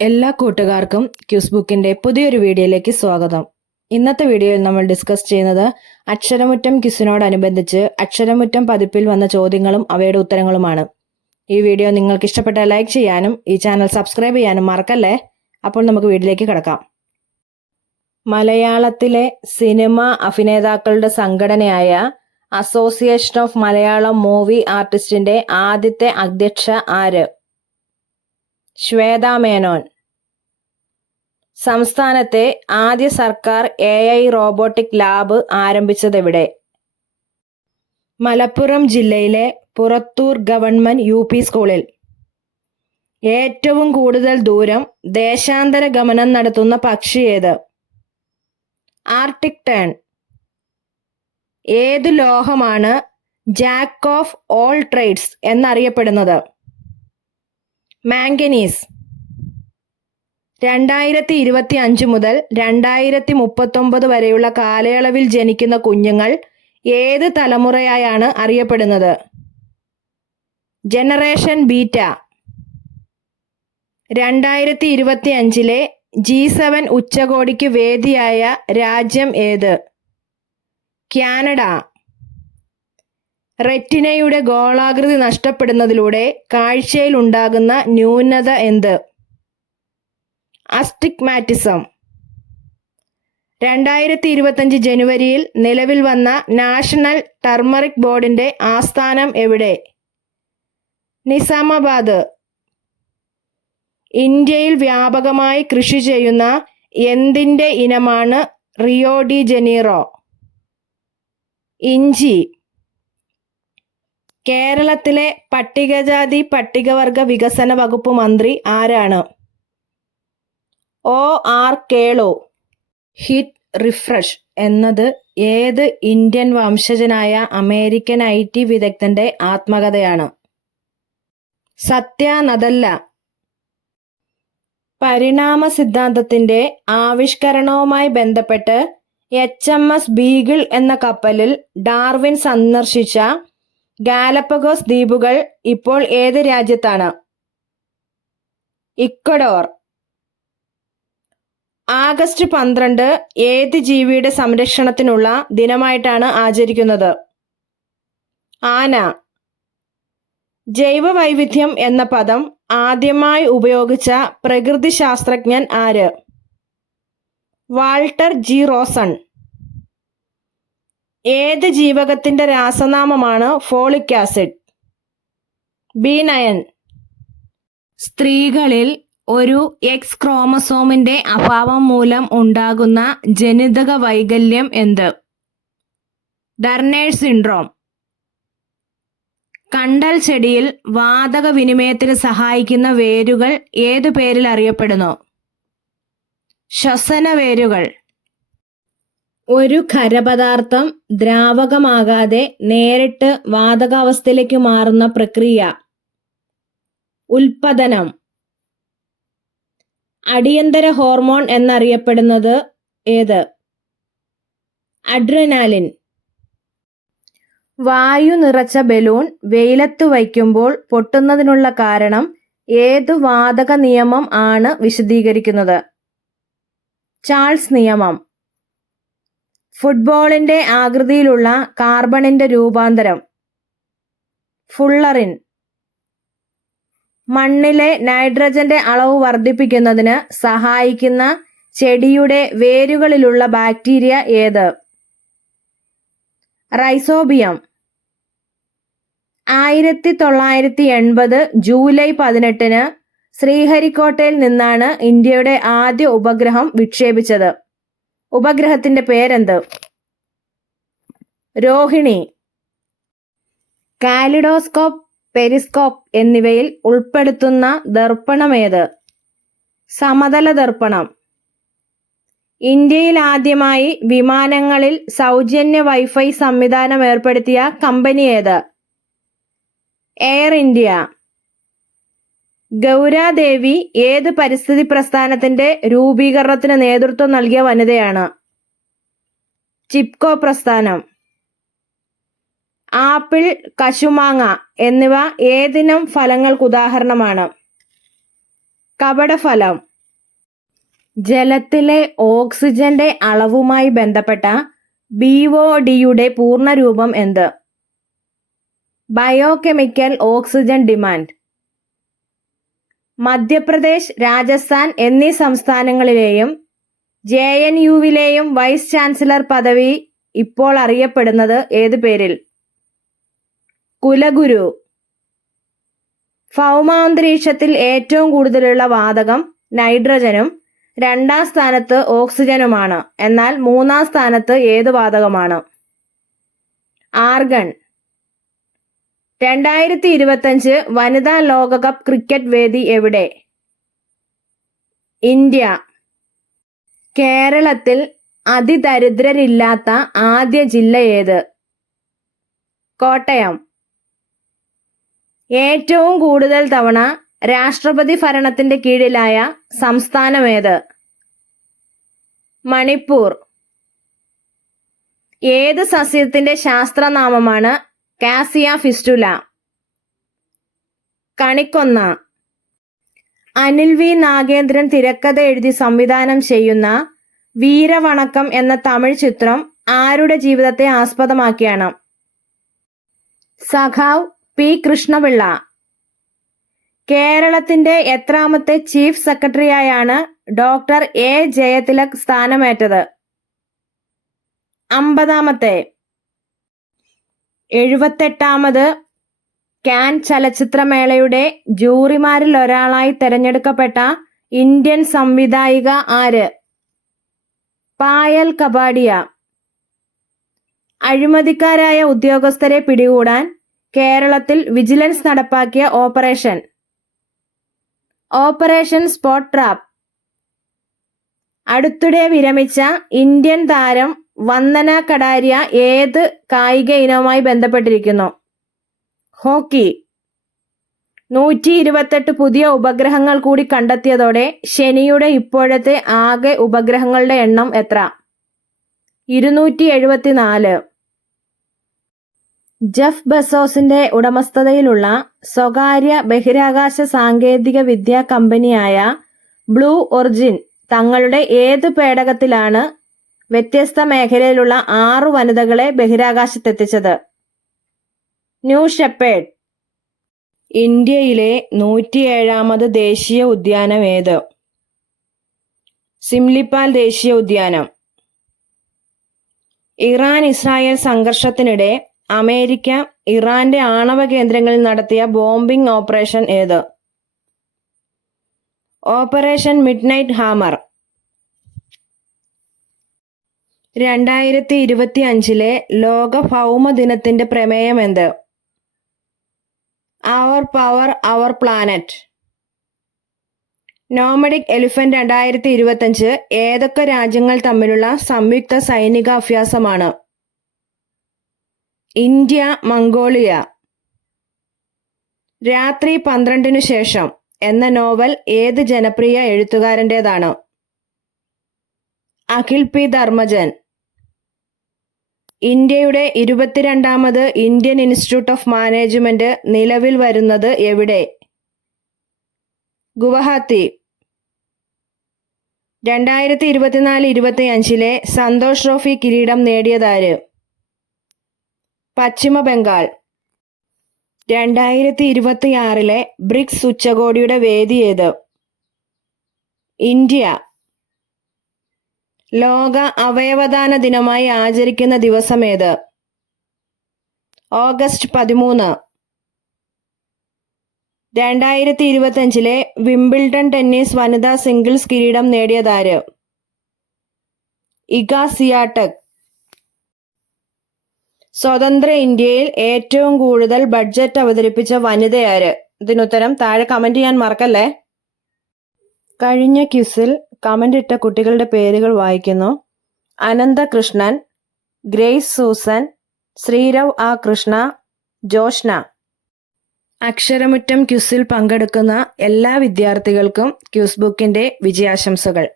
എല്ലാ കൂട്ടുകാർക്കും ക്യൂസ് ബുക്കിന്റെ പുതിയൊരു വീഡിയോയിലേക്ക് സ്വാഗതം. ഇന്നത്തെ വീഡിയോയിൽ നമ്മൾ ഡിസ്കസ് ചെയ്യുന്നത് അക്ഷരമുറ്റം ക്യൂസിനോടനുബന്ധിച്ച് അക്ഷരമുറ്റം പതിപ്പിൽ വന്ന ചോദ്യങ്ങളും അവയുടെ ഉത്തരങ്ങളുമാണ്. ഈ വീഡിയോ നിങ്ങൾക്ക് ഇഷ്ടപ്പെട്ടാൽ ലൈക്ക് ചെയ്യാനും ഈ ചാനൽ സബ്സ്ക്രൈബ് ചെയ്യാനും മറക്കല്ലേ. അപ്പോൾ നമുക്ക് വീഡിയോയിലേക്ക് കിടക്കാം. മലയാളത്തിലെ സിനിമ അഭിനേതാക്കളുടെ സംഘടനയായ അസോസിയേഷൻ ഓഫ് മലയാളം മൂവി ആർട്ടിസ്റ്റിന്റെ ആദ്യത്തെ അധ്യക്ഷ ആര്? ശ്വേതാ മേനോൻ. സംസ്ഥാനത്തെ ആദ്യ സർക്കാർ AI റോബോട്ടിക് ലാബ് ആരംഭിച്ചതെവിടെ? മലപ്പുറം ജില്ലയിലെ പുറത്തൂർ ഗവൺമെന്റ് UP സ്കൂളിൽ. ഏറ്റവും കൂടുതൽ ദൂരം ദേശാന്തര ഗമനം നടത്തുന്ന പക്ഷി ഏത്? Arctic tern. ഏതു ലോഹമാണ് ജാക്ക് ഓഫ് ഓൾ ട്രേഡ്സ് എന്നറിയപ്പെടുന്നത്? മാംഗനീസ്. 2025 മുതൽ 2039 വരെയുള്ള കാലയളവിൽ ജനിക്കുന്ന കുഞ്ഞുങ്ങൾ ഏത് തലമുറയായാണ് അറിയപ്പെടുന്നത്? Generation beta. 2025 G7 ഉച്ചകോടിക്ക് വേദിയായ രാജ്യം ഏത്? കാനഡ. റെറ്റിനയുടെ ഗോളാകൃതി നഷ്ടപ്പെടുന്നതിലൂടെ കാഴ്ചയിൽ ഉണ്ടാകുന്ന ന്യൂനത എന്ത്? അസ്റ്റിഗ്മാറ്റിസം. 2025 ജനുവരിയിൽ നിലവിൽ വന്ന നാഷണൽ ടർമറിക് ബോർഡിന്റെ ആസ്ഥാനം എവിടെ? നിസാമാബാദ്. ഇന്ത്യയിൽ വ്യാപകമായി കൃഷി ചെയ്യുന്ന എന്തിന്റെ ഇനമാണ് റിയോ ഡി ജനീറോ? ഇഞ്ചി. കേരളത്തിലെ പട്ടികജാതി പട്ടികവർഗ വികസന വകുപ്പ് മന്ത്രി ആരാണ്? OR കേളു. ഹിറ്റ് റിഫ്രഷ് എന്നത് ഏത് ഇന്ത്യൻ വംശജനായ അമേരിക്കൻ IT വിദഗ്ധന്റെ ആത്മകഥയാണ്? സത്യ നദല്ല. പരിണാമ സിദ്ധാന്തത്തിന്റെ ആവിഷ്കരണവുമായി ബന്ധപ്പെട്ട് HMS ബീഗിൾ എന്ന കപ്പലിൽ ഡാർവിൻ സന്ദർശിച്ച ഗാലപ്പഗോസ് ദ്വീപുകൾ ഇപ്പോൾ ഏത് രാജ്യത്താണ്? ഇക്വഡോർ. ആഗസ്റ്റ് 12 ഏത് ജീവിയുടെ സംരക്ഷണത്തിനുള്ള ദിനമായിട്ടാണ് ആചരിക്കുന്നത്? ആന. ജൈവവൈവിധ്യം എന്ന പദം ആദ്യമായി ഉപയോഗിച്ച പ്രകൃതി ശാസ്ത്രജ്ഞൻ ആര്? Walter G. റോസൺ. ഏത് ജീവകത്തിന്റെ രാസനാമമാണ് ഫോളിക് ആസിഡ്? B9. സ്ത്രീകളിൽ ഒരു X ക്രോമസോമിന്റെ അഭാവം മൂലം ഉണ്ടാകുന്ന ജനിതക വൈകല്യം എന്ത്? Turner's syndrome. കണ്ടൽ ചെടിയിൽ വാതക വിനിമയത്തിന് സഹായിക്കുന്ന വേരുകൾ ഏതു പേരിൽ അറിയപ്പെടുന്നു? ശ്വസന വേരുകൾ. ഒരു ഖരപദാർത്ഥം ദ്രാവകമാകാതെ നേരിട്ട് വാതകാവസ്ഥയിലേക്ക് മാറുന്ന പ്രക്രിയ? ഉൽപ്പതനം. അടിയന്തര ഹോർമോൺ എന്നറിയപ്പെടുന്നത് ഏത്? അഡ്രിനാലിൻ. വായു നിറച്ച ബലൂൺ വെയിലത്ത് വയ്ക്കുമ്പോൾ പൊട്ടുന്നതിനുള്ള കാരണം ഏതു വാതക നിയമം ആണ് വിശദീകരിക്കുന്നത്? ചാൾസ് നിയമം. ഫുട്ബോളിന്റെ ആകൃതിയിലുള്ള കാർബണിന്റെ രൂപാന്തരം? ഫുള്ളറിൻ. മണ്ണിലെ നൈട്രജന്റെ അളവ് വർദ്ധിപ്പിക്കുന്നതിന് സഹായിക്കുന്ന ചെടിയുടെ വേരുകളിലുള്ള ബാക്ടീരിയ ഏത്? റൈസോബിയം. 1980 ജൂലൈ 18 ശ്രീഹരിക്കോട്ടയിൽ നിന്നാണ് ഇന്ത്യയുടെ ആദ്യ ഉപഗ്രഹം വിക്ഷേപിച്ചത്. ഉപഗ്രഹത്തിന്റെ പേരെന്ത്? രോഹിണി. കാലിഡോസ്കോപ്പ്, പെരിസ്കോപ്പ് എന്നിവയിൽ ഉൾപ്പെടുത്തുന്ന ദർപ്പണമേത്? സമതല ദർപ്പണം. ഇന്ത്യയിൽ ആദ്യമായി വിമാനങ്ങളിൽ സൗജന്യ വൈഫൈ സംവിധാനം ഏർപ്പെടുത്തിയ കമ്പനി ഏത്? Air India. ഗൗരാദേവി ഏത് പരിസ്ഥിതി പ്രസ്ഥാനത്തിന്റെ രൂപീകരണത്തിന് നേതൃത്വം നൽകിയ വനിതയാണ്? ചിപ്കോ പ്രസ്ഥാനം. ആപ്പിൾ, കശുമാങ്ങ എന്നിവ ഏതിനം ഫലങ്ങൾക്ക് ഉദാഹരണമാണ്? കപടഫലം. ജലത്തിലെ ഓക്സിജന്റെ അളവുമായി ബന്ധപ്പെട്ട BODയുടെ പൂർണ്ണരൂപം എന്ത്? Biochemical oxygen demand. Madhya Pradesh, Rajasthan എന്നീ സംസ്ഥാനങ്ങളിലെയും JNUവിലെയും വൈസ് ചാൻസലർ പദവി ഇപ്പോൾ അറിയപ്പെടുന്നത് ഏത് പേരിൽ? കുലഗുരു. ഭൗമാന്തരീക്ഷത്തിൽ ഏറ്റവും കൂടുതലുള്ള വാതകം നൈട്രജനും 2ാം സ്ഥാനത്ത് ഓക്സിജനുമാണ്. എന്നാൽ 3ാം സ്ഥാനത്ത് ഏത് വാതകമാണ്? ആർഗൺ. 2025 വനിതാ ലോകകപ്പ് ക്രിക്കറ്റ് വേദി എവിടെ? ഇന്ത്യ. കേരളത്തിൽ അതിദരിദ്രരില്ലാത്ത ആദ്യ ജില്ല ഏത്? കോട്ടയം. ഏറ്റവും കൂടുതൽ തവണ രാഷ്ട്രപതി ഭരണത്തിന്റെ കീഴിലായ സംസ്ഥാനമേത്? മണിപ്പൂർ. ഏത് സസ്യത്തിന്റെ ശാസ്ത്രനാമമാണ് കാസിയ ഫിസ്റ്റുല? കണിക്കൊന്ന. അനിൽ V. നാഗേന്ദ്രൻ തിരക്കഥ എഴുതി സംവിധാനം ചെയ്യുന്ന വീരവണക്കം എന്ന തമിഴ് ചിത്രം ആരുടെ ജീവിതത്തെ ആസ്പദമാക്കിയാണ്? സഖാവ് P. കൃഷ്ണപിള്ള. കേരളത്തിന്റെ എത്രാമത്തെ ചീഫ് സെക്രട്ടറിയായാണ് ഡോക്ടർ A. ജയതിലക് സ്ഥാനമേറ്റത്? 50ാമത്തെ. 78ാമത് കാൻ ചലച്ചിത്രമേളയുടെ ജൂറിമാരിൽ ഒരാളായി തെരഞ്ഞെടുക്കപ്പെട്ട ഇന്ത്യൻ സംവിധായിക ആര്? പായൽ കപാഡിയ. അഴിമതിക്കാരായ ഉദ്യോഗസ്ഥരെ പിടികൂടാൻ കേരളത്തിൽ വിജിലൻസ് നടപ്പാക്കിയ ഓപ്പറേഷൻ സ്പോട്ട് ട്രാപ്പ്. അടുത്തിടെ വിരമിച്ച ഇന്ത്യൻ താരം വന്ദന കടാരിയ ഏത് കായിക ഇനവുമായി ബന്ധപ്പെട്ടിരിക്കുന്നു? ഹോക്കി. 128 പുതിയ ഉപഗ്രഹങ്ങൾ കൂടി കണ്ടെത്തിയതോടെ ശനിയുടെ ഇപ്പോഴത്തെ ആകെ ഉപഗ്രഹങ്ങളുടെ എണ്ണം എത്ര? 274. ജെഫ് ബെസോസിന്റെ ഉടമസ്ഥതയിലുള്ള സ്വകാര്യ ബഹിരാകാശ സാങ്കേതിക വിദ്യാ കമ്പനിയായ ബ്ലൂ ഒറിജിൻ തങ്ങളുടെ ഏത് പേടകത്തിലാണ് വ്യത്യസ്ത മേഖലയിലുള്ള 6 വനിതകളെ ബഹിരാകാശത്തെത്തിച്ചത്? New shepherd. ഇന്ത്യയിലെ 107ാമത് ദേശീയ ഉദ്യാനം ഏത്? സിംലിപാൽ ദേശീയ ഉദ്യാനം. ഇറാൻ-ഇസ്രായേൽ സംഘർഷത്തിനിടെ അമേരിക്ക ഇറാന്റെ ആണവ കേന്ദ്രങ്ങളിൽ നടത്തിയ ബോംബിംഗ് ഓപ്പറേഷൻ ഏത്? Operation midnight hammer. 2025 ലോക ഭൗമ ദിനത്തിന്റെ പ്രമേയം എന്ത്? അവർ പവർ അവർ പ്ലാനറ്റ്. നോമഡിക് എലിഫന്റ് 2025 ഏതൊക്കെ രാജ്യങ്ങൾ തമ്മിലുള്ള സംയുക്ത സൈനിക അഭ്യാസമാണ്? India, Mongolia. രാത്രി 12 ശേഷം എന്ന നോവൽ ഏത് ജനപ്രിയ എഴുത്തുകാരൻ്റേതാണ്? അഖിൽ P. ധർമ്മജൻ. ഇന്ത്യയുടെ 22ാമത് ഇന്ത്യൻ ഇൻസ്റ്റിറ്റ്യൂട്ട് ഓഫ് മാനേജ്മെന്റ് നിലവിൽ വരുന്നത് എവിടെ? ഗുവാഹത്തി. 2024-25 സന്തോഷ് ട്രോഫി കിരീടം നേടിയതാര്? പശ്ചിമ ബംഗാൾ. 2026 ബ്രിക്സ് ഉച്ചകോടിയുടെ വേദി ഏത്? ഇന്ത്യ. ലോക അവയവദാന ദിനമായി ആചരിക്കുന്ന ദിവസം ഏത്? ഓഗസ്റ്റ് 13. 2025 വിംബിൾഡൺ ടെന്നീസ് വനിതാ സിംഗിൾസ് കിരീടം നേടിയതാര്? ഇഗ സിയാടെക്. സ്വതന്ത്ര ഇന്ത്യയിൽ ഏറ്റവും കൂടുതൽ ബഡ്ജറ്റ് അവതരിപ്പിച്ച വനിതയാര്? ഇതിനുത്തരം താഴെ കമന്റ് ചെയ്യാൻ മറക്കല്ലേ. കഴിഞ്ഞ ക്വിസിൽ കമന്റ് ഇട്ട കുട്ടികളുടെ പേരുകൾ വായിക്കുന്നു. Ananthakrishnan, Grace Susan, Shreerav A. Krishna, Joshna. Aksharamuttam ക്വിസിൽ പങ്കെടുക്കുന്ന എല്ലാ വിദ്യാർത്ഥികൾക്കും ക്വിസ് ബുക്കിന്റെ വിജയാശംസകൾ.